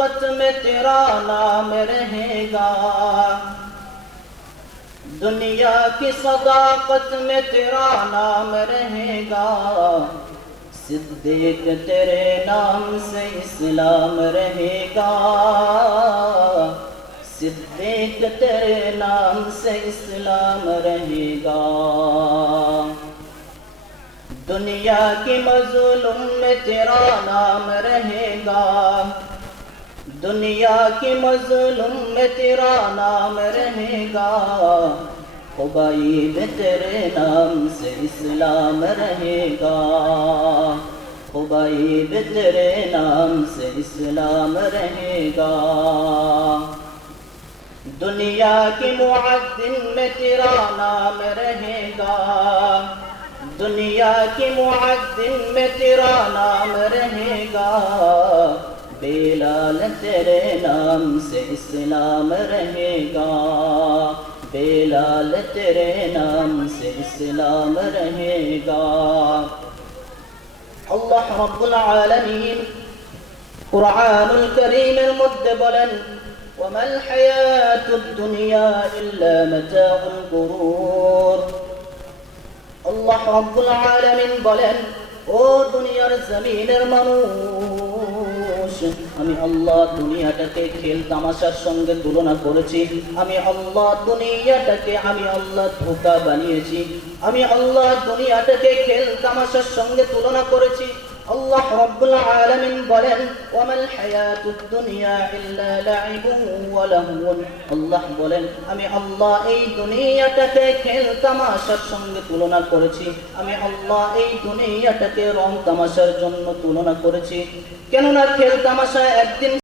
सदाकत में तेरा नाम रहेगा, दुनिया की सदाकत में तेरा नाम रहेगा, सिद्दीक तेरे नाम से इस्लाम रहेगा, सिद्दीक तेरे नाम से इस्लाम रहेगा। दुनिया की मज़लूम में तेरा नाम रहेगा, दुनिया की मज़लूम में तेरा नाम रहेगा, खुबाइब तेरे नाम से इस्लाम रहेगा, खुबाइब तेरे नाम से इस्लाम रहेगा। दुनिया की मुअद्दिन में तेरा नाम रहेगा, दुनिया की मुअद्दिन में तेरा नाम रहेगा, बेलाल तेरे नाम से इस्लाम रहेगा, बेलाल तेरे नाम से इस्लाम रहेगा। अल्लाह रब्बुल आलमीन कुरानुल करीमेर मध्य बोलेन, वमल हयातुद दुनिया इल्ला मताउल गुरूर। अल्लाह रब्बुल आलमीन बोलेन, ओ दुनियार जमीনের মানুষ, আমি আল্লাহ দুনিয়াটাকে খেল তামাশার সঙ্গে তুলনা করেছি, আমি আল্লাহ দুনিয়াটাকে আমি আল্লাহ ধোঁকা বানিয়েছি, আমি আল্লাহ দুনিয়াটাকে খেল তামাশার সঙ্গে তুলনা করেছি। আল্লাহ রব্বুল আলামিন বলেন, ওয়ামাল হায়াতুদ দুনিয়া ইল্লা লাইবুন ওয়া লাহওয়ান। আল্লাহ বলেন, আমি আল্লাহ এই দুনিয়াটাকে খেল তামাশার সঙ্গে তুলনা করেছি, আমি আল্লাহ এই দুনিয়াটাকে রং তামাশার জন্য তুলনা করেছি। কেননা খেল তামাশা একদিন